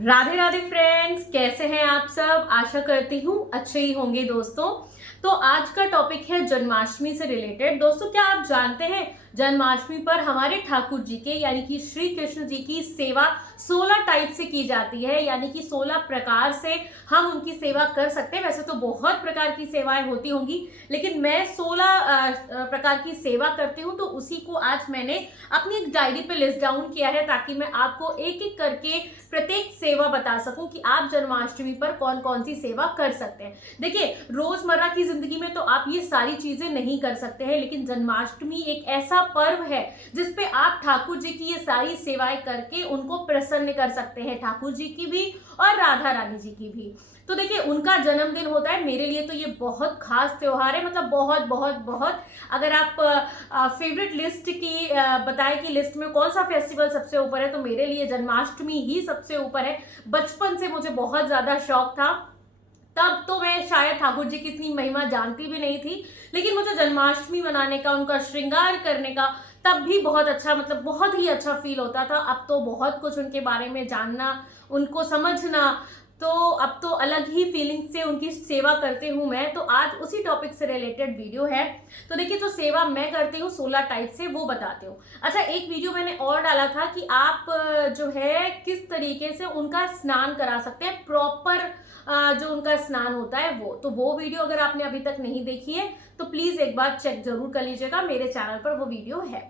Radhe Radhe friends, कैसे हैं आप सब। आशा करती हूँ अच्छे ही होंगे दोस्तों। तो आज का टॉपिक है जन्माष्टमी से रिलेटेड। दोस्तों, क्या आप जानते हैं जन्माष्टमी पर हमारे ठाकुर जी के यानी कि श्री कृष्ण जी की सेवा 16 टाइप से की जाती है, यानी कि 16 प्रकार से हम उनकी सेवा कर सकते हैं। वैसे तो बहुत प्रकार की सेवाएं होती होंगी, लेकिन मैं 16 प्रकार की सेवा करती हूँ, तो उसी को आज मैंने अपनी एक डायरी पे लिस्ट डाउन किया है, ताकि मैं आपको एक एक करके प्रत्येक सेवा बता सकूं कि आप जन्माष्टमी पर कौन कौन सी सेवा कर सकते हैं। देखिए, रोजमर्रा की जिंदगी में तो आप ये सारी चीजें नहीं कर सकते हैं, लेकिन जन्माष्टमी एक ऐसा पर्व है जिसपे आप ठाकुर जी की ये सारी सेवाएं करके उनको प्रसन्न कर सकते हैं, ठाकुर जी की भी और राधा रानी जी की भी। तो देखिए, उनका जन्मदिन होता है, मेरे लिए तो ये बहुत खास त्योहार है, मतलब बहुत बहुत बहुत। अगर आप फेवरेट लिस्ट की बताएं कि लिस्ट में कौन सा फेस्टिवल सबसे ऊपर है, तो मेरे लिए जन्माष्टमी ही सबसे ऊपर है। बचपन से मुझे बहुत ज्यादा शौक था। तब तो मैं शायद ठाकुर जी की इतनी महिमा जानती भी नहीं थी, लेकिन मुझे जन्माष्टमी मनाने का, उनका श्रृंगार करने का तब भी बहुत अच्छा, मतलब बहुत ही अच्छा फील होता था। अब तो बहुत कुछ उनके बारे में जानना, उनको समझना, तो अब तो अलग ही फीलिंग से उनकी सेवा करती हूँ मैं। तो आज उसी टॉपिक से रिलेटेड वीडियो है। तो देखिए, जो सेवा मैं करती हूँ 16 टाइप से, वो बताती हूँ। अच्छा, एक वीडियो मैंने और डाला था कि आप जो है किस तरीके से उनका स्नान करा सकते हैं, प्रॉपर जो उनका स्नान होता है वो वीडियो अगर आपने अभी तक नहीं देखी है तो प्लीज एक बार चेक जरूर कर लीजिएगा, मेरे चैनल पर वो वीडियो है।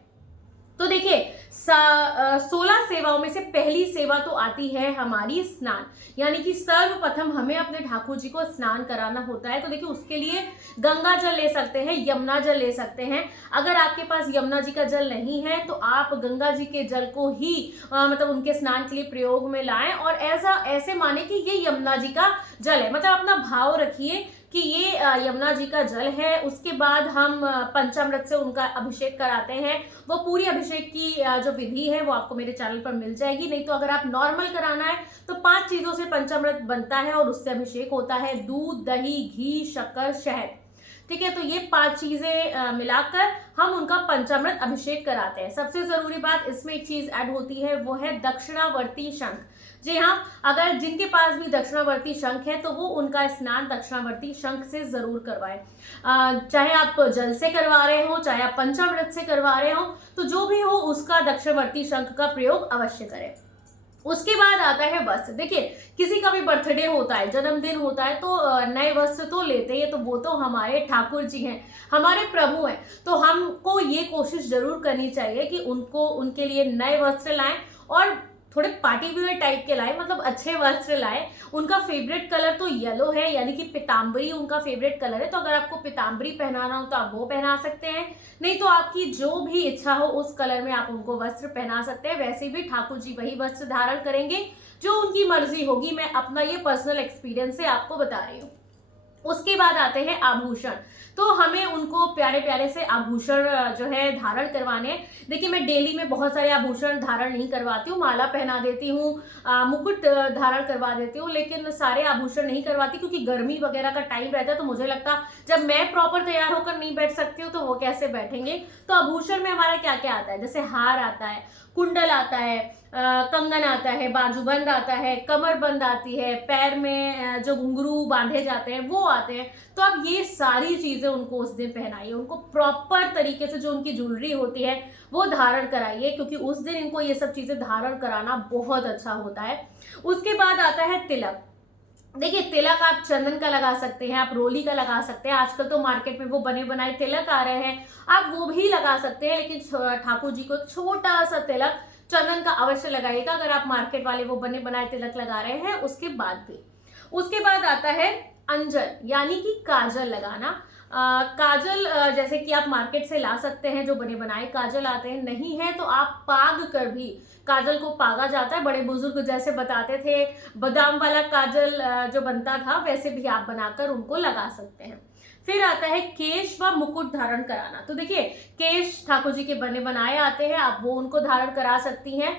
तो देखिए, 16 सेवाओं में से पहली सेवा तो आती है हमारी स्नान, यानी कि सर्वप्रथम हमें अपने ठाकुर जी को स्नान कराना होता है। तो देखिए, उसके लिए गंगा जल ले सकते हैं, यमुना जल ले सकते हैं। अगर आपके पास यमुना जी का जल नहीं है तो आप गंगा जी के जल को ही मतलब उनके स्नान के लिए प्रयोग में लाएं, और ऐसे माने कि ये यमुना जी का जल है। मतलब अपना भाव रखिए कि ये यमुना जी का जल है। उसके बाद हम पंचामृत से उनका अभिषेक कराते हैं। वो पूरी अभिषेक की जो विधि है वो आपको मेरे चैनल पर मिल जाएगी। नहीं तो अगर आप नॉर्मल कराना है तो 5 चीजों से पंचामृत बनता है और उससे अभिषेक होता है: दूध, दही, घी, शक्कर, शहद। ठीक है, तो ये 5 चीजें मिलाकर हम उनका पंचामृत अभिषेक कराते हैं। सबसे जरूरी बात इसमें एक चीज ऐड होती है, वो है दक्षिणावर्ती शंख। जी हाँ, अगर जिनके पास भी दक्षिणावर्ती शंख है तो वो उनका स्नान दक्षिणावर्ती शंख से जरूर करवाएं। चाहे आप जल से करवा रहे हो, चाहे आप पंचामृत से करवा रहे हो, तो जो भी हो उसका दक्षिणावर्ती शंख का प्रयोग अवश्य करें। उसके बाद आता है वस्त्र। देखिए, किसी का भी बर्थडे होता है, जन्मदिन होता है, तो नए वस्त्र तो लेते हैं, तो वो तो हमारे ठाकुर जी हैं, हमारे प्रभु हैं। तो हमको ये कोशिश जरूर करनी चाहिए कि उनको, उनके लिए नए वस्त्र लाएं, और थोड़े पार्टी वेयर टाइप के लाएं, मतलब अच्छे वस्त्र लाएं। उनका फेवरेट कलर तो येलो है, यानी कि पीताम्बरी उनका फेवरेट कलर है। तो अगर आपको पीताम्बरी पहनाना हो तो आप वो पहना सकते हैं, नहीं तो आपकी जो भी इच्छा हो उस कलर में आप उनको वस्त्र पहना सकते हैं। वैसे भी ठाकुर जी वही वस्त्र धारण करेंगे जो उनकी मर्जी होगी। मैं अपना ये पर्सनल एक्सपीरियंस से आपको बता रही हूँ। उसके बाद आते हैं आभूषण। तो हमें उनको प्यारे प्यारे से आभूषण जो है धारण करवाने हैं। देखिए, मैं डेली में बहुत सारे आभूषण धारण नहीं करवाती हूँ, माला पहना देती हूँ, मुकुट धारण करवा देती हूँ, लेकिन सारे आभूषण नहीं करवाती, क्योंकि गर्मी वगैरह का टाइम रहता है। तो मुझे लगता जब मैं प्रॉपर तैयार होकर नहीं बैठ सकती हूँ तो वो कैसे बैठेंगे। तो आभूषण में हमारा क्या क्या आता है, जैसे हार आता है, कुंडल आता है, कंगन आता है, बाजूबंद आता है, कमरबंद आती है, पैर में जो घुंघरू बांधे जाते हैं वो आते हैं। तो अब ये सारी चीजें उनको उस दिन पहनाइए, उनको प्रॉपर तरीके से जो उनकी ज्वेलरी होती है वो धारण कराइए, क्योंकि उस दिन इनको ये सब चीजें धारण कराना बहुत अच्छा होता है। उसके बाद आता है तिलक। देखिए, तिलक आप चंदन का लगा सकते हैं, आप रोली का लगा सकते हैं। आजकल तो मार्केट में वो बने बनाए तिलक आ रहे हैं, आप वो भी लगा सकते हैं, लेकिन ठाकुर जी को एक छोटा सा तिलक चंदन का अवश्य लगाइएगा, अगर आप मार्केट वाले वो बने बनाए तिलक लगा रहे हैं उसके बाद भी। उसके बाद आता है अंजन, यानी कि काजल लगाना। काजल जैसे कि आप मार्केट से ला सकते हैं, जो बने बनाए काजल आते हैं। नहीं है तो आप पाग कर भी, काजल को पागा जाता है, बड़े बुजुर्ग जैसे बताते थे, बादाम वाला काजल जो बनता था वैसे भी आप बनाकर उनको लगा सकते हैं। फिर आता है केश व मुकुट धारण कराना। तो देखिए, केश ठाकुर जी के बने बनाए आते हैं, आप वो उनको धारण करा सकती हैं।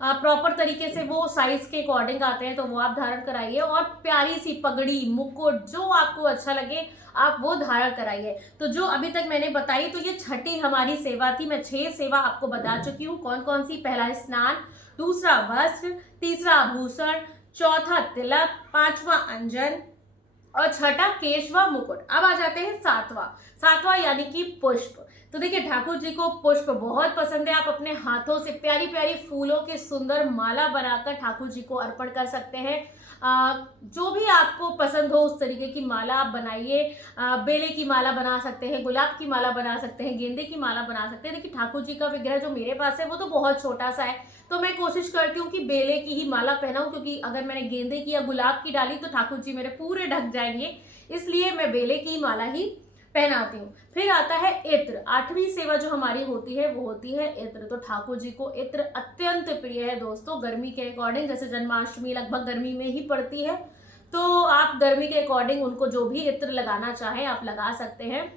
प्रॉपर तरीके से वो साइज के अकॉर्डिंग आते हैं, तो वो आप धारण कराइए। और प्यारी सी पगड़ी, मुकुट जो आपको अच्छा लगे आप वो धारण कराइए। तो जो अभी तक मैंने बताई, तो ये छठी हमारी सेवा थी। मैं 6 सेवा आपको बता चुकी हूँ। कौन कौन सी? पहला स्नान, दूसरा वस्त्र, तीसरा आभूषण, चौथा तिलक, पांचवा अंजन और छठा केश व मुकुट। अब आ जाते हैं सातवां यानी कि पुष्प। तो देखिए ठाकुर जी को पुष्प बहुत पसंद है। आप अपने हाथों से प्यारी प्यारी फूलों के सुंदर माला बनाकर ठाकुर जी को अर्पण कर सकते हैं। जो भी आपको पसंद हो उस तरीके की माला आप बनाइए। बेले की माला बना सकते हैं, गुलाब की माला बना सकते हैं, गेंदे की माला बना सकते हैं। देखिए ठाकुर जी का विग्रह जो मेरे पास है वो तो बहुत छोटा सा है, तो मैं कोशिश करती हूँ कि बेले की ही माला पहनाऊं, क्योंकि अगर मैंने गेंदे की या गुलाब की डाली तो ठाकुर जी मेरे पूरे ढक जाएंगे, इसलिए मैं बेले की माला ही पहनाती हूँ। फिर आता है इत्र। आठवीं सेवा जो हमारी होती है वो होती है इत्र। तो ठाकुर जी को इत्र अत्यंत प्रिय है दोस्तों। गर्मी के अकॉर्डिंग, जैसे जन्माष्टमी लगभग गर्मी में ही पड़ती है, तो आप गर्मी के अकॉर्डिंग उनको जो भी इत्र लगाना चाहें आप लगा सकते हैं,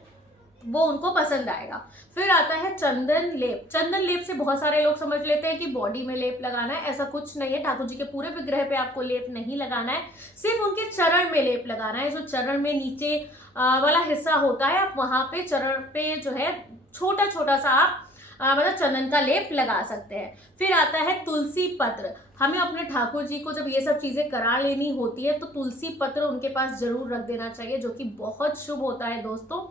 वो उनको पसंद आएगा। फिर आता है चंदन लेप। चंदन लेप से बहुत सारे लोग समझ लेते हैं कि बॉडी में लेप लगाना है, ऐसा कुछ नहीं है। ठाकुर जी के पूरे विग्रह पे आपको लेप नहीं लगाना है, सिर्फ उनके चरण में लेप लगाना है। जो चरण में नीचे वाला हिस्सा होता है, आप वहां पे चरण पे जो है छोटा छोटा सा आप मतलब चंदन का लेप लगा सकते हैं। फिर आता है तुलसी पत्र। हमें अपने ठाकुर जी को जब ये सब चीजें करा लेनी होती है तो तुलसी पत्र उनके पास जरूर रख देना चाहिए, जो कि बहुत शुभ होता है दोस्तों।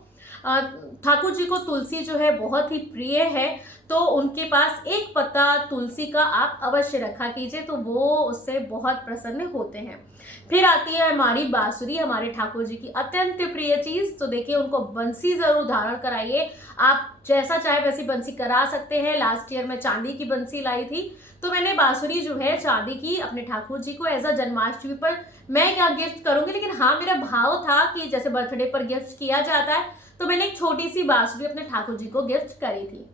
ठाकुर जी को तुलसी जो है बहुत ही प्रिय है, तो उनके पास एक पत्ता तुलसी का आप अवश्य रखा कीजिए, तो वो उससे बहुत प्रसन्न होते हैं। फिर आती है हमारी बांसुरी, हमारे ठाकुर जी की अत्यंत प्रिय चीज। तो देखिए उनको बंसी जरूर धारण कराइए। आप जैसा चाहे वैसी बंसी करा सकते हैं। लास्ट ईयर मैं चांदी की बंसी लाई थी, तो मैंने बांसुरी जो है चांदी की अपने ठाकुर जी को एज अ जन्माष्टमी पर मैं क्या गिफ्ट करूंगी, लेकिन हाँ मेरा भाव था कि जैसे बर्थडे पर गिफ्ट किया जाता है, तो मैंने एक छोटी सी बांसुरी अपने ठाकुर जी को गिफ्ट करी थी।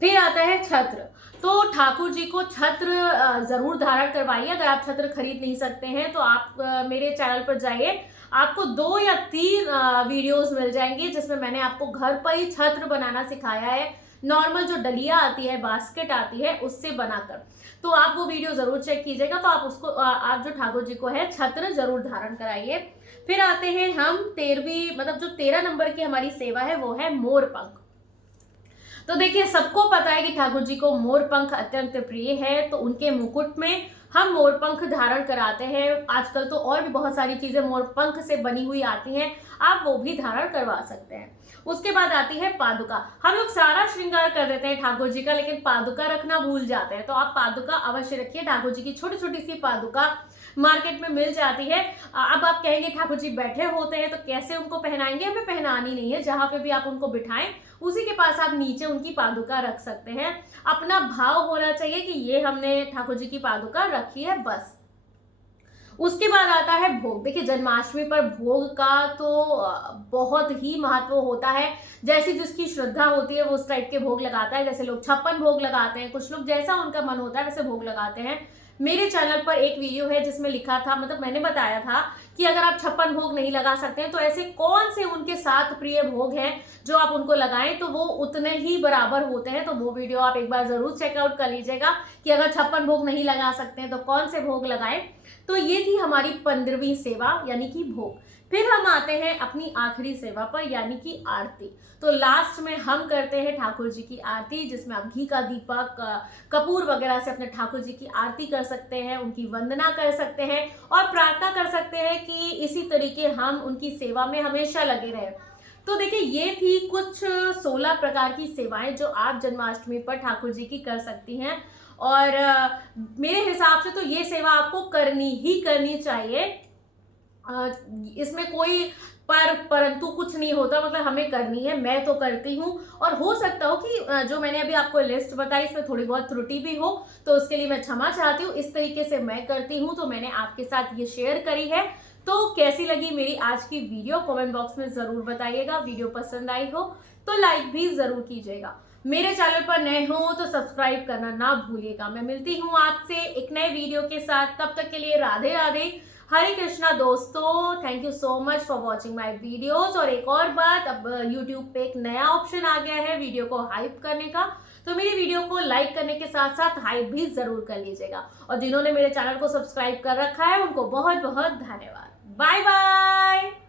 फिर आता है छत्र। तो ठाकुर जी को छत्र जरूर धारण करवाइए। अगर आप छत्र खरीद नहीं सकते हैं तो आप मेरे चैनल पर जाइए, आपको 2 या 3 वीडियोस मिल जाएंगे जिसमें मैंने आपको घर पर ही छत्र बनाना सिखाया है। नॉर्मल जो डलिया आती है, बास्केट आती है, उससे बनाकर, तो आप वो वीडियो जरूर चेक कीजिएगा। तो आप उसको आप जो ठाकुर जी को है छत्र जरूर धारण कराइए। फिर आते हैं हम 13वीं मतलब जो 13 नंबर की हमारी सेवा है वो है मोर पंख। तो देखिए सबको पता है कि ठाकुर जी को मोर पंख अत्यंत प्रिय है, तो उनके मुकुट में हम मोर पंख धारण कराते हैं। आजकल तो और भी बहुत सारी चीजें मोर पंख से बनी हुई आती हैं, आप वो भी धारण करवा सकते हैं। उसके बाद आती है पादुका। हम लोग सारा श्रृंगार कर देते हैं ठाकुर जी का, लेकिन पादुका रखना भूल जाते हैं, तो आप पादुका अवश्य रखिए। ठाकुर जी की छोटी छोटी सी पादुका मार्केट में मिल जाती है। अब आप कहेंगे ठाकुर जी बैठे होते हैं तो कैसे उनको पहनाएंगे, हमें पहनानी नहीं है। जहां पे भी आप उनको बिठाएं उसी के पास आप नीचे उनकी पादुका रख सकते हैं। अपना भाव होना चाहिए कि ये हमने ठाकुर जी की पादुका रखी है, बस। उसके बाद आता है भोग। देखिए जन्माष्टमी पर भोग का तो बहुत ही महत्व होता है। जैसी जिसकी श्रद्धा होती है वो उस टाइप के भोग लगाता है। जैसे लोग 56 भोग लगाते हैं, कुछ लोग जैसा उनका मन होता है वैसे भोग लगाते हैं। मेरे चैनल पर एक वीडियो है जिसमें लिखा था, मतलब मैंने बताया था कि अगर आप 56 भोग नहीं लगा सकते हैं तो ऐसे कौन से उनके 7 प्रिय भोग हैं जो आप उनको लगाएं तो वो उतने ही बराबर होते हैं। तो वो वीडियो आप एक बार जरूर चेकआउट कर लीजिएगा कि अगर 56 भोग नहीं लगा सकते हैं तो कौन से भोग लगाएं। तो ये थी हमारी 15वीं सेवा यानी कि भोग। फिर हम आते हैं अपनी आखिरी सेवा पर यानी कि आरती। तो लास्ट में हम करते हैं ठाकुर जी की आरती, जिसमें आप घी का दीपक, कपूर वगैरह से अपने ठाकुर जी की आरती कर सकते हैं, उनकी वंदना कर सकते हैं और प्रार्थना कर सकते हैं कि इसी तरीके हम उनकी सेवा में हमेशा लगे रहें। तो देखिए ये थी कुछ 16 प्रकार की सेवाएं जो आप जन्माष्टमी पर ठाकुर जी की कर सकती हैं, और मेरे हिसाब से तो ये सेवा आपको करनी ही करनी चाहिए। इसमें कोई परंतु कुछ नहीं होता, मतलब हमें करनी है। मैं तो करती हूँ, और हो सकता हो कि जो मैंने अभी आपको लिस्ट बताई इसमें थोड़ी बहुत त्रुटि भी हो, तो उसके लिए मैं क्षमा चाहती हूँ। इस तरीके से मैं करती हूँ, तो मैंने आपके साथ ये शेयर करी है। तो कैसी लगी मेरी आज की वीडियो कमेंट बॉक्स में जरूर बताइएगा। वीडियो पसंद आई हो तो लाइक भी जरूर कीजिएगा। मेरे चैनल पर नए हो तो सब्सक्राइब करना ना भूलिएगा। मैं मिलती हूँ आपसे एक नए वीडियो के साथ, तब तक के लिए राधे राधे, हरे कृष्णा दोस्तों। Thank you so much for watching my videos. और एक और बात, अब यूट्यूब पे एक नया ऑप्शन आ गया है वीडियो को हाइप करने का, तो मेरी वीडियो को लाइक करने के साथ साथ हाइप भी जरूर कर लीजिएगा। और जिन्होंने मेरे चैनल को सब्सक्राइब कर रखा है उनको बहुत बहुत धन्यवाद। Bye bye.